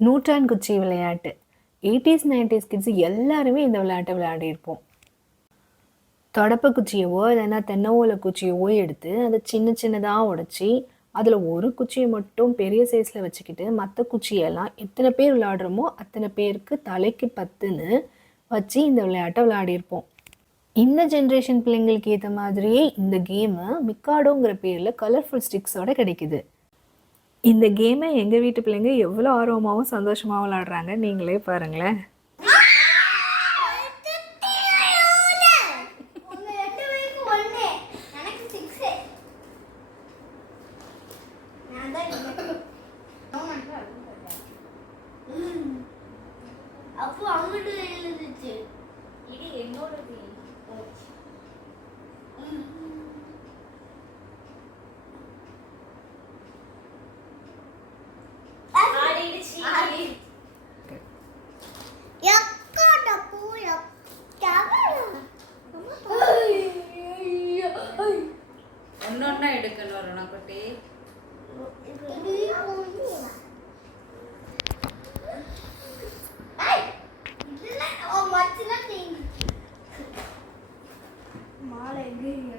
நூற்றான் குச்சி விளையாட்டு. Eighties nineties kids எல்லாருமே இந்த விளையாட்டை விளையாடியிருப்போம். தொடப்ப குச்சியவோ இல்லைன்னா தென்னவோல குச்சியவோ எடுத்து அதை சின்ன சின்னதாக உடச்சி அதில் ஒரு குச்சியை மட்டும் பெரிய சைஸில் வச்சுக்கிட்டு மற்ற குச்சியெல்லாம் எத்தனை பேர் விளையாடுறோமோ அத்தனை பேருக்கு தலைக்கு பத்துன்னு வச்சு இந்த விளையாட்டை விளையாடியிருப்போம். இந்த ஜென்ரேஷன் பிள்ளைங்களுக்கு ஏற்ற மாதிரியே இந்த கேமு மிக்காடோங்கிற பேரில் கலர்ஃபுல் ஸ்டிக்ஸோட கிடைக்குது. இந்த கேமை எங்கள் வீட்டு பிள்ளைங்க எவ்வளோ ஆர்வமாகவும் சந்தோஷமாகவும் விளாடுறாங்க நீங்களே பாருங்களேன். ஒன்னொன்னா எடுக்கணும் ருணக்குட்டி மாலை எங்க எங்க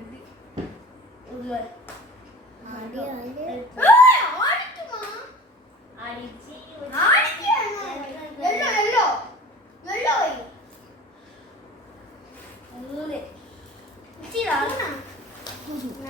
拿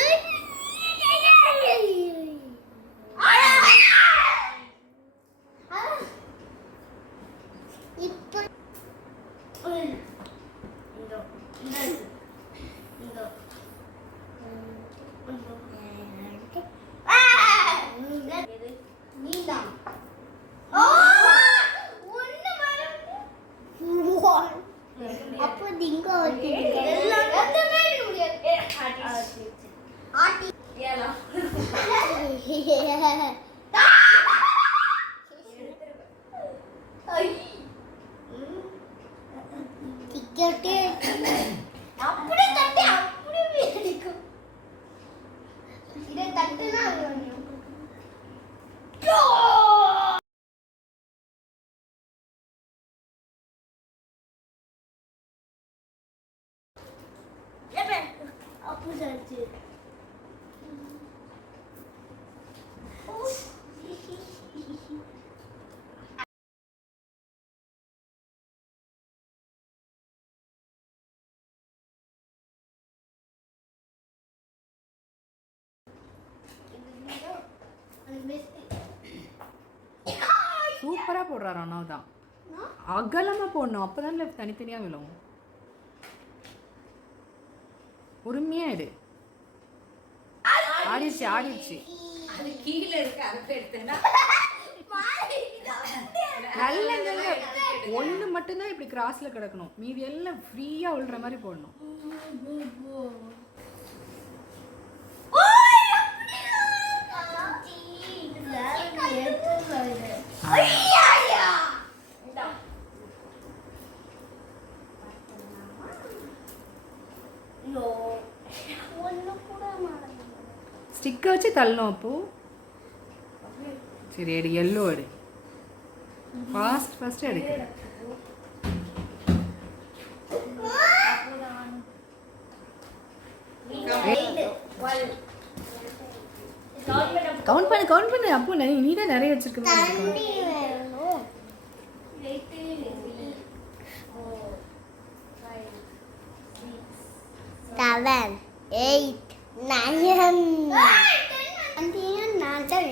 டிக்கெட்டே அப்படியே தட்டி அப்படியே அடிக்கும். இதை தட்டுனா அது வந்துடும் அப்போ சாச்சு சூப்பராக போடுறாரு அண்ணா தான் அகலமாக போடணும். அப்போ தான் தனித்தனியாக விழும். பொறுமையாக எடு ஆடிடுச்சு ஆடிடுச்சு. நல்ல நல்ல. ஒன்று மட்டும்தான் இப்படி கிராஸில் கிடக்கணும். மீதி எல்லாம் ஃப்ரீயாக விழுற மாதிரி போடணும். ஸ்டிக்கை வச்சு தள்ளணும் அப்போ. சரி எடு எல்லோ எடு. ஃபாஸ்ட் ஃபஸ்ட்டு எடுக்கு. கவுண்ட் பண்ணு கவுண்ட் பண்ணு. அப்போ நீ தான் நிறைய வச்சிருக்க செவன் எயிட் நயன் நான் தான்